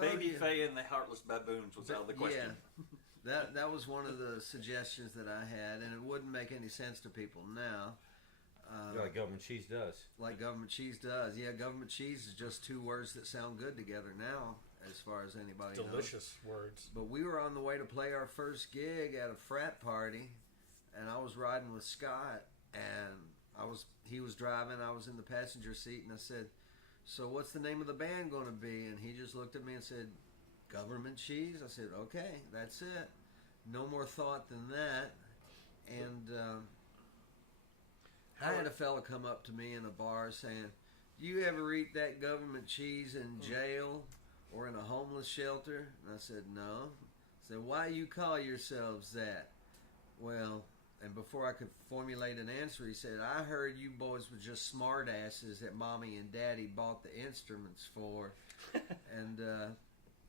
Baby Faye and the Heartless Baboons was out of the question. Yeah, that was one of the suggestions that I had, and it wouldn't make any sense to people now. Like government cheese does. Like government cheese does. Yeah, government cheese is just two words that sound good together now, as far as anybody knows. Delicious words. But we were on the way to play our first gig at a frat party, and I was riding with Scott, and he was driving, I was in the passenger seat, and I said, "So what's the name of the band going to be?" And he just looked at me and said, "Government Cheese." I said, "Okay, that's it." No more thought than that. And I had a fella come up to me in a bar saying, "Do you ever eat that government cheese in jail or in a homeless shelter?" And I said, "No." I said, "Why you call yourselves that?" Well, and before I could formulate an answer, he said, "I heard you boys were just smart asses that mommy and daddy bought the instruments for." And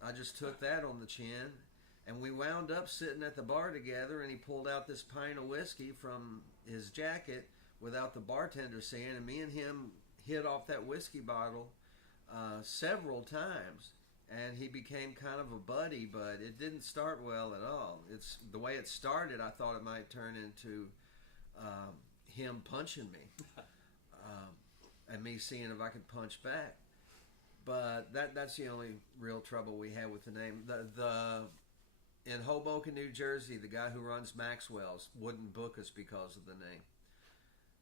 I just took that on the chin. And we wound up sitting at the bar together, and he pulled out this pint of whiskey from his jacket without the bartender seeing, and me and him hit off that whiskey bottle several times. And he became kind of a buddy, but it didn't start well at all. It's the way it started. I thought it might turn into him punching me, and me seeing if I could punch back. But that's the only real trouble we had with the name. In Hoboken, New Jersey, the guy who runs Maxwell's wouldn't book us because of the name.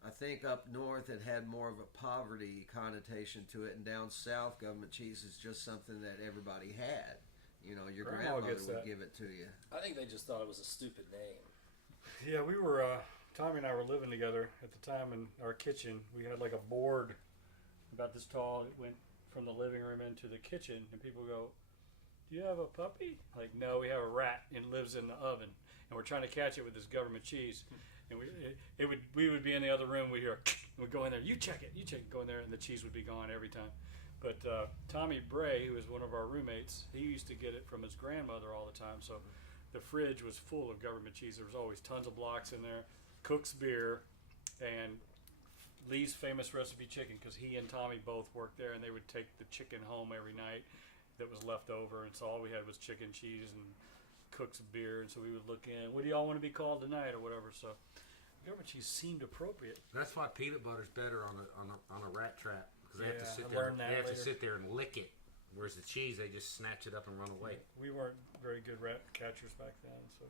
I think up north it had more of a poverty connotation to it, and down south, government cheese is just something that everybody had. You know, your grandmother would give it to you. I think they just thought it was a stupid name. Yeah, we were, Tommy and I were living together at the time in our kitchen. We had like a board about this tall. It went from the living room into the kitchen, and people go, "Do you have a puppy?" Like, "No, we have a rat and it lives in the oven, and we're trying to catch it with this government cheese." And we would be in the other room. We'd hear, we'd go in there. You check it. Go in there, and the cheese would be gone every time. But Tommy Bray, who was one of our roommates, he used to get it from his grandmother all the time. So the fridge was full of government cheese. There was always tons of blocks in there. Cook's beer, and Lee's famous recipe chicken, because he and Tommy both worked there, and they would take the chicken home every night that was left over, and so all we had was chicken, cheese, and Cook's beer. And so we would look in, what do y'all want to be called tonight, or whatever. So government cheese seemed appropriate. That's why peanut butter's better on a rat trap, because they have to sit I there. learned that They have to later. sit there and lick it, whereas the cheese they just snatch it up and run away. We weren't very good rat catchers back then, so